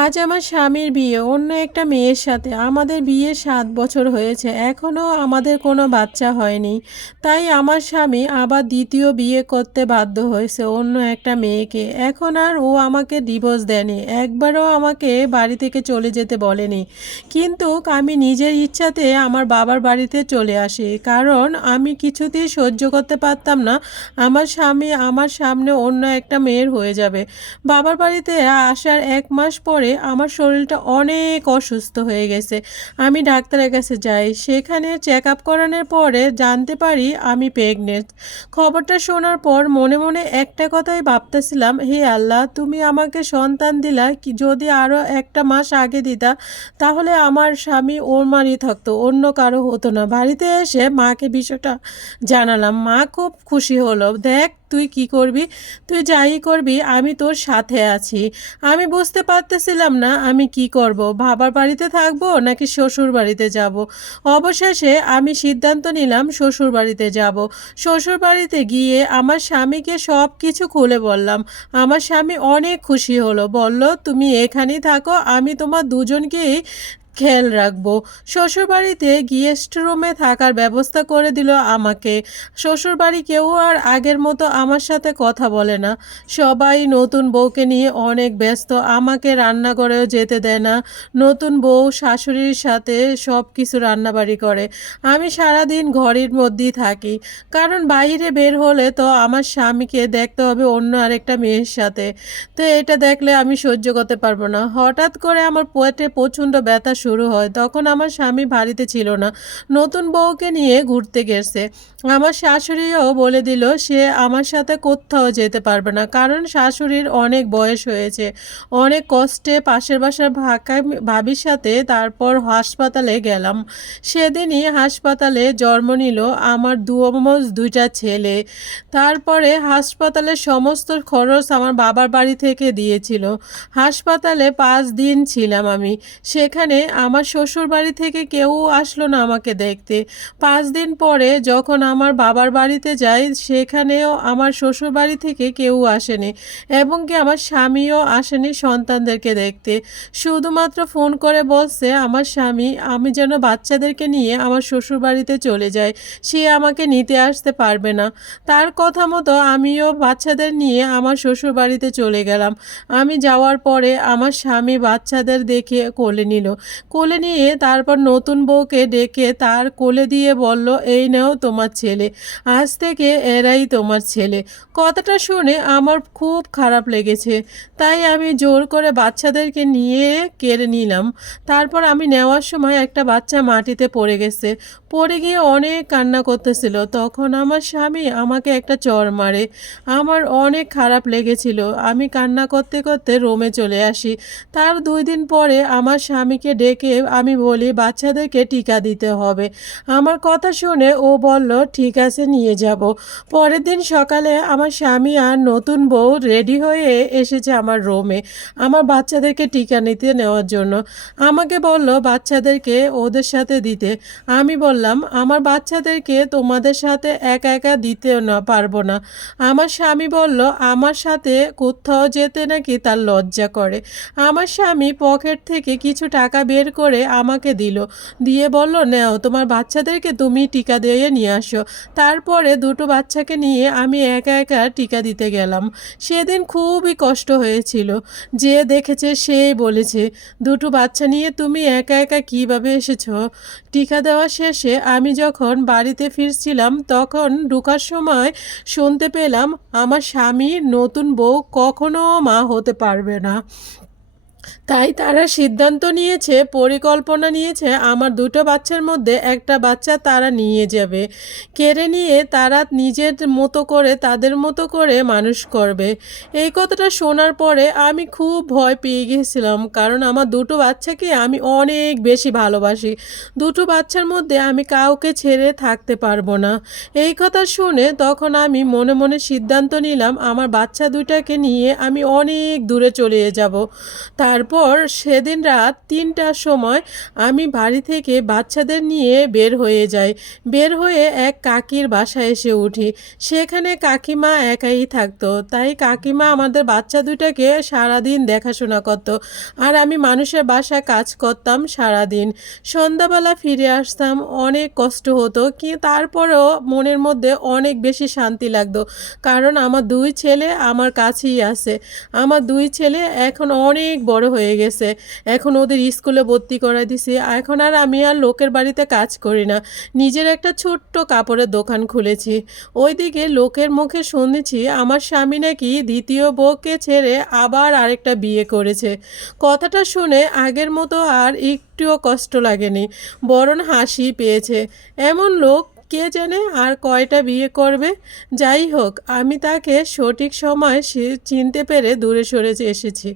আজ আমার স্বামীর বিয়ে, অন্য একটা মেয়ের সাথে। আমাদের বিয়ে সাত বছর হয়েছে, এখনও আমাদের কোনো বাচ্চা হয়নি। তাই আমার স্বামী আবার দ্বিতীয় বিয়ে করতে বাধ্য হয়েছে অন্য একটা মেয়েকে। এখন আর ও আমাকে ডিভোর্স দেয়নি, একবারও আমাকে বাড়ি থেকে চলে যেতে বলেনি। কিন্তু আমি নিজের ইচ্ছাতে আমার বাবার বাড়িতে চলে আসি, কারণ আমি কিছুতেই সহ্য করতে পারতাম না। আমার স্বামী আমার সামনে অন্য একটা মেয়ের হয়ে যাবে। বাবার বাড়িতে আসার এক মাস পরে আমার শরীরটা অনেক অসুস্থ হয়ে গেছে। আমি ডাক্তারের কাছে যাই। সেখানে চেক আপ করানোর পরে জানতে পারি আমি প্রেগনেন্ট। খবরটা শোনার পর মনে মনে একটা কথাই ভাবতেছিলাম, হে আল্লাহ, তুমি আমাকে সন্তান দিলা, কি যদি আরও একটা মাস আগে দিতা, তাহলে আমার স্বামী ওর মারই থাকতো, অন্য কারও হতো না। বাড়িতে এসে মাকে বিষয়টা জানালাম। মা খুব খুশি হলো। দেখ তুই কি করবি? তুই যাই করবি, আমি তোর সাথে আছি। আমি বুঝতে পারতেছিলাম না আমি কি করব। বাবার বাড়িতে থাকব নাকি শ্বশুর বাড়িতে যাব? অবশেষে আমি সিদ্ধান্ত নিলাম শ্বশুর বাড়িতে যাব। শ্বশুর বাড়িতে গিয়ে আমার স্বামীকে সব কিছু খুলে বললাম। আমার স্বামী অনেক খুশি হলো। বলল, তুমি এখানেই থাকো, আমি তোমার দুজনকেই খেয়াল রাখব। শ্বশুরবাড়িতে গেস্ট রুমে থাকার ব্যবস্থা করে দিল আমাকে। শ্বশুরবাড়ি কেউ আর আগের মতো আমার সাথে কথা বলে না। সবাই নতুন বউকে নিয়ে অনেক ব্যস্ত। আমাকে রান্নাঘরেও যেতে দেয় না। নতুন বউ শাশুড়ির সাথে সব কিছু রান্নাবাড়ি করে। আমি সারাদিন ঘরের মধ্যেই থাকি। কারণ বাইরে বের হলে তো আমার স্বামীকে দেখতে হবে অন্য আরেকটা মেয়ের সাথে। তো এটা দেখলে আমি সহ্য করতে পারব না। হঠাৎ করে আমার পেটে প্রচণ্ড ব্যথা শুরু হয়, তখন আমার স্বামী বাড়িতে ছিল না। নতুন বউকে নিয়ে ঘুরতে গেছে। আমার শাশুড়িও বলে দিল, সে আমার সাথে কোথাও যেতে পারবে না, কারণ শাশুড়ির অনেক বয়স হয়েছে। অনেক কষ্টে পাশের বাসার ভাকা ভাবির সাথে তারপর হাসপাতালে গেলাম। সেদিনই হাসপাতালে জন্ম নিল আমার দুমজ দুইটা ছেলে। তারপরে হাসপাতালের সমস্ত খরচ আমার বাবার বাড়ি থেকে দিয়েছিল। হাসপাতালে পাঁচ দিন ছিলাম আমি। সেখানে আমার শ্বশুর বাড়ি থেকে কেউ আসলো না আমাকে দেখতে। পাঁচ দিন পরে যখন আমার বাবার বাড়িতে যাই, সেখানেও আমার শ্বশুর বাড়ি থেকে কেউ আসেনি এবং কি আমার স্বামীও আসেনি সন্তানদেরকে দেখতে। শুধুমাত্র ফোন করে বলছে, আমার স্বামী, আমি যেন বাচ্চাদেরকে নিয়ে আমার শ্বশুর বাড়িতে চলে যাই, সে আমাকে নিতে আসতে পারবে না। তার কথা মতো আমিও বাচ্চাদের নিয়ে আমার শ্বশুর বাড়িতে চলে গেলাম। আমি যাওয়ার পরে আমার স্বামী বাচ্চাদের দেখে কোলে নিল। কোলে নিয়ে তারপর নতুন বউকে ডেকে তার কোলে দিয়ে বলল, এই নাও তোমার ছেলে, আজ থেকে এরাই তোমার ছেলে। কথাটা শুনে আমার খুব খারাপ লেগেছে। তাই আমি জোর করে বাচ্চাদেরকে নিয়ে কেড়ে নিলাম। তারপর আমি নেওয়ার সময় একটা বাচ্চা মাটিতে পড়ে গেছে। পড়ে গিয়ে অনেক কান্না করতেছিল। তখন আমার স্বামী আমাকে একটা চর মারে। আমার অনেক খারাপ লেগেছিল। আমি কান্না করতে করতে রোমে চলে আসি। তার দুই দিন পরে আমার স্বামীকে ডেকে আমি বলি, বাচ্চাদেরকে টিকা দিতে হবে। আমার কথা শুনে ও বলল, ঠিক আছে, নিয়ে যাব। পরের দিন সকালে আমার স্বামী আর নতুন বউ রেডি হয়ে এসেছে আমার রোমে আমার বাচ্চাদেরকে টিকা নিতে নেওয়ার জন্য। আমাকে বলল, বাচ্চাদেরকে ওদের সাথে দিতে। আমি বললাম, আমার বাচ্চাদেরকে তোমাদের সাথে একা একা দিতে না, পারব না। আমার স্বামী বলল, আমার সাথে কোথাও যেতে নাকি তার লজ্জা করে। আমার স্বামী পকেট থেকে কিছু টাকা বের করে আমাকে দিল। দিয়ে বলল, নাও, তোমার বাচ্চাদেরকে তুমি টিকা দিয়ে নিয়ে আসো। তারপরে দুটো বাচ্চাকে নিয়ে আমি একা একা টিকা দিতে গেলাম। সেদিন খুবই কষ্ট হয়েছিল। যে দেখেছে সেই বলেছে, দুটো বাচ্চা নিয়ে তুমি একা একা কীভাবে এসেছ? টিকা দেওয়া শেষে আমি যখন বাড়িতে ফিরছিলাম, তখন ঢুকার সময় শুনতে পেলাম, আমার স্বামী নতুন বউ কখনো মা হতে পারবে না। তাই তারা সিদ্ধান্ত নিয়েছে, পরিকল্পনা নিয়েছে, আমার দুটো বাচ্চার মধ্যে একটা বাচ্চা তারা নিয়ে যাবে। কেড়ে নিয়ে তারা নিজের মতো করে, তাদের মতো করে মানুষ করবে। এই কথাটা শোনার পরে আমি খুব ভয় পেয়ে গেছিলাম, কারণ আমার দুটো বাচ্চাকে আমি অনেক বেশি ভালোবাসি। দুটো বাচ্চার মধ্যে আমি কাউকে ছেড়ে থাকতে পারব না। এই কথা শুনে তখন আমি মনে মনে সিদ্ধান্ত নিলাম, আমার বাচ্চা দুটাকে নিয়ে আমি অনেক দূরে চলে যাব। তারপর সেদিন রাত তিনটার সময় আমি বাড়ি থেকে বাচ্চাদের নিয়ে বের হয়ে যাই। বের হয়ে এক কাকির বাসায় এসে উঠি। সেখানে কাকিমা একাই থাকতো। তাই কাকিমা আমাদের বাচ্চা দুটাকে সারাদিন দেখাশোনা করতো। আর আমি মানুষের বাসায় কাজ করতাম সারাদিন। সন্ধ্যাবেলা ফিরে আসতাম, অনেক কষ্ট হতো। কি তারপরেও মনের মধ্যে অনেক বেশি শান্তি লাগতো। কারণ আমার দুই ছেলে আমার কাছেই আছে। আমার দুই ছেলে এখন অনেক বড় হয়ে গেছে। এখন ওদের স্কুলে ভর্তি করে দিছি। এখন আর আমি আর লোকের বাড়িতে কাজ করি না। নিজের একটা ছোট্ট কাপড়ের দোকান খুলেছি। ওইদিকে লোকের মুখে শুনেছি আমার স্বামী নাকি দ্বিতীয় বউকে ছেড়ে আবার আরেকটা বিয়ে করেছে। কথাটা শুনে আগের মতো আর একটুও কষ্ট লাগেনি। বরণ হাসি পেয়েছে। এমন লোক কে জানে আর কয়টা বিয়ে করবে? যাই হোক, আমি তাকে সঠিক সময় চিনতে পেরে দূরে সরে এসেছি।